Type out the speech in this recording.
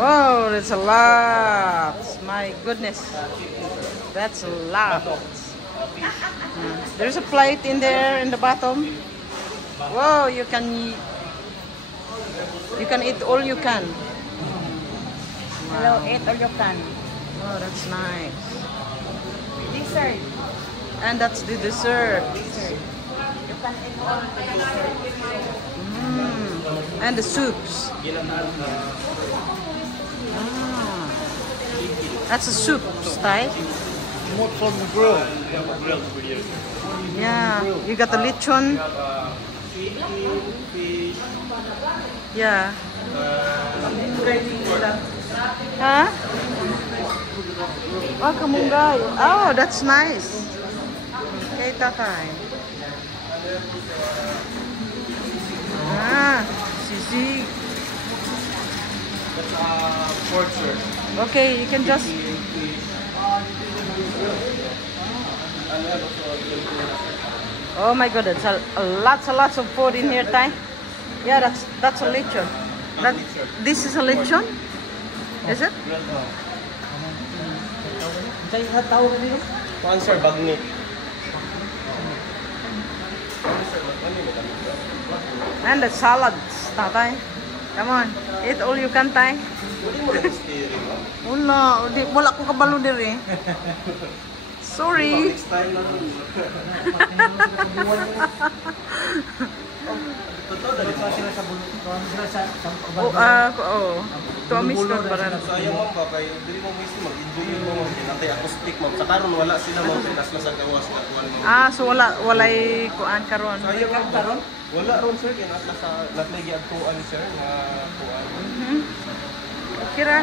Oh, that's a lot. My goodness. That's a lot. There's a plate in there in the bottom. Whoa, you can eat all you can. Hello, eat all you can. Oh, that's nice. Dessert. And that's the dessert. You can eat all the dessert. And the soups. That's a soup style. More from the grill. Yeah, you got the lechon. Yeah. Huh? Oh, kamunggay. Oh, that's nice. Okay, tatay. Sisig. That's pork, sir. Okay, you can just... Oh my god, it's lots of food in here, Tay. Yeah, that's a lechon. This is a lechon? Is it? One, sir, bagni. And the salads, tatay. Come on, eat all you can, Tay. Wala ko kabalo diri. Sorry. Tuamis ka ba rin? Sayang ma'am ba, kaya dili mo mismo mag-enjoy yung mga kinatay acoustic ma'am. Sa karon wala sila ma'am, pinas na sa gawas na tuwan ma'am. So walay kuan karon. Sayang ma'am karon? Wala ron sir, kinas na sa natlagi ang tuwan sir, nga tuwan. Kira.